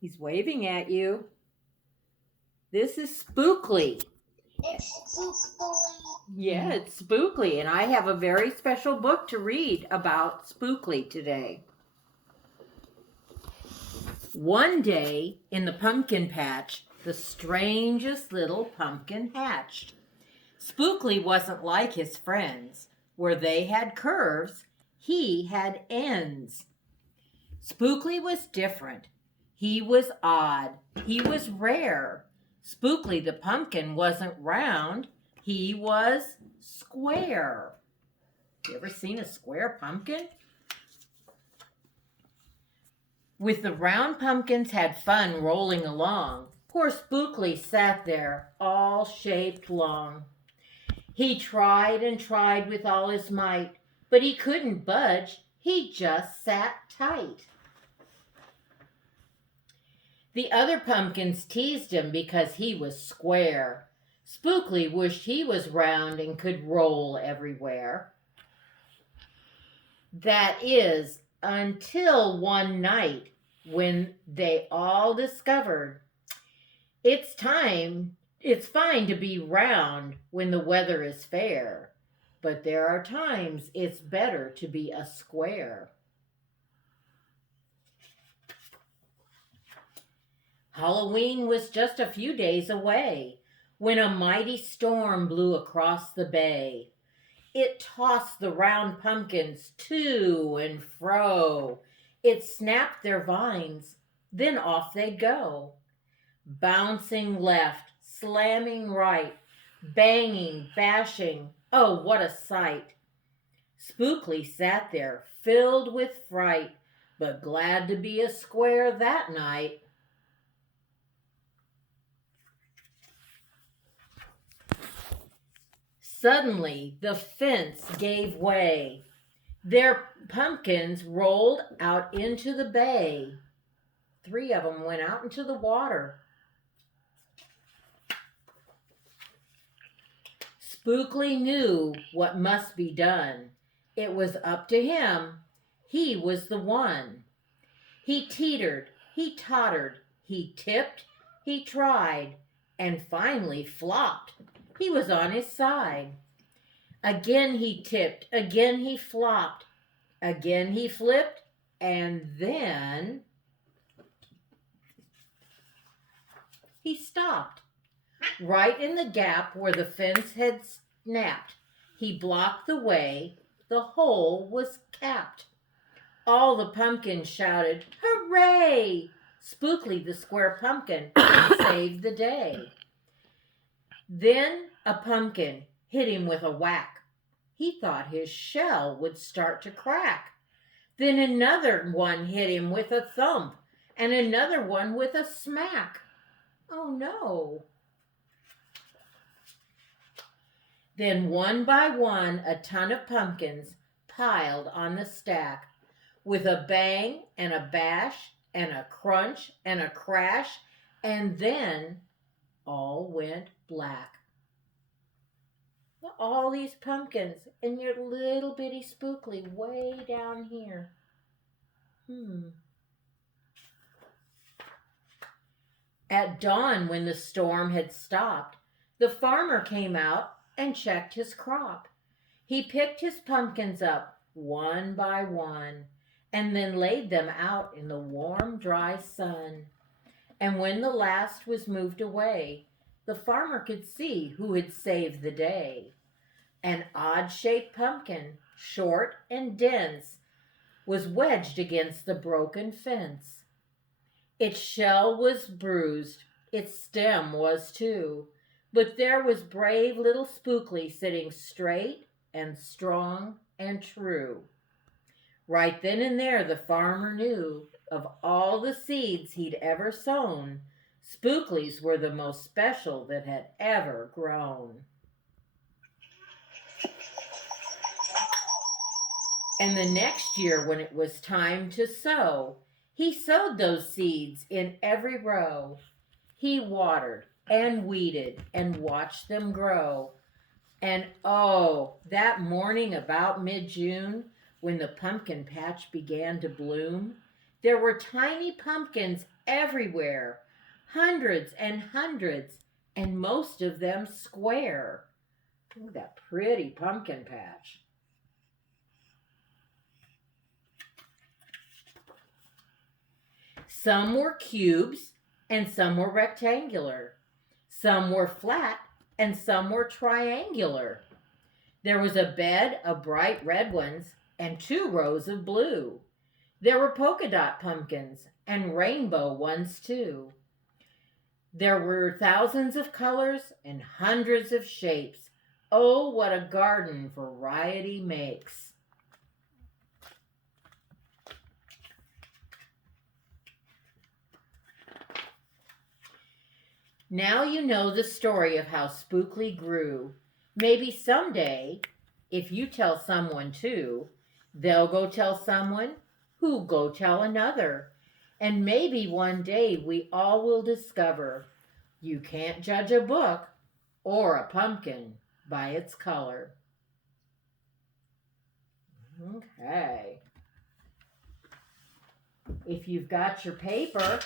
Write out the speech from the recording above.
He's waving at you. This is Spookly. It's Spookly. Yeah, it's Spookly, and I have a very special book to read about Spookly today. One day in the pumpkin patch, the strangest little pumpkin hatched. Spookly wasn't like his friends. Where they had curves, he had ends. Spookly was different. He was odd. He was rare. Spookly the pumpkin wasn't round. He was square. You ever seen a square pumpkin? With the round pumpkins had fun rolling along. Poor Spookly sat there, all shaped long. He tried and tried with all his might, but he couldn't budge. He just sat tight. The other pumpkins teased him because he was square. Spookly wished he was round and could roll everywhere. That is, until one night when they all discovered it's fine to be round when the weather is fair, but there are times it's better to be a square. Halloween was just a few days away when a mighty storm blew across the bay. It tossed the round pumpkins to and fro. It snapped their vines, then off they'd go. Bouncing left, slamming right, banging, bashing. Oh, what a sight! Spookly sat there, filled with fright, but glad to be a square that night. Suddenly, the fence gave way. Their pumpkins rolled out into the bay. 3 of them went out into the water. Spookly knew what must be done. It was up to him. He was the one. He teetered, he tottered, he tipped, he tried, and finally flopped. He was on his side. Again he tipped, again he flopped, again he flipped, and then he stopped. Right in the gap where the fence had snapped, he blocked the way. The hole was capped. All the pumpkins shouted, "Hooray!" Spookly the square pumpkin saved the day. Then a pumpkin hit him with a whack. He thought his shell would start to crack. Then another one hit him with a thump, and another one with a smack. Oh no! Then one by one a ton of pumpkins piled on the stack. With a bang and a bash and a crunch and a crash, and then all went black. All these pumpkins and your little bitty Spookly way down here. At dawn, when the storm had stopped, the farmer came out and checked his crop. He picked his pumpkins up one by one and then laid them out in the warm, dry sun. And when the last was moved away, the farmer could see who had saved the day. An odd-shaped pumpkin, short and dense, was wedged against the broken fence. Its shell was bruised, its stem was too, but there was brave little Spookly sitting straight and strong and true. Right then and there the farmer knew, of all the seeds he'd ever sown, Spookly's were the most special that had ever grown. And the next year, when it was time to sow, he sowed those seeds in every row. He watered and weeded and watched them grow. And oh, that morning about mid-June, when the pumpkin patch began to bloom, There were tiny pumpkins everywhere, hundreds and hundreds, and most of them square. Look at that pretty pumpkin patch. Some were cubes and some were rectangular. Some were flat and some were triangular. There was a bed of bright red ones and 2 rows of blue. There were polka dot pumpkins and rainbow ones too. There were thousands of colors and hundreds of shapes. Oh, what a garden variety makes. Now you know the story of how Spookly grew. Maybe someday, if you tell someone too, they'll go tell someone who'll go tell another. And maybe one day we all will discover you can't judge a book or a pumpkin by its color. Okay. If you've got your paper,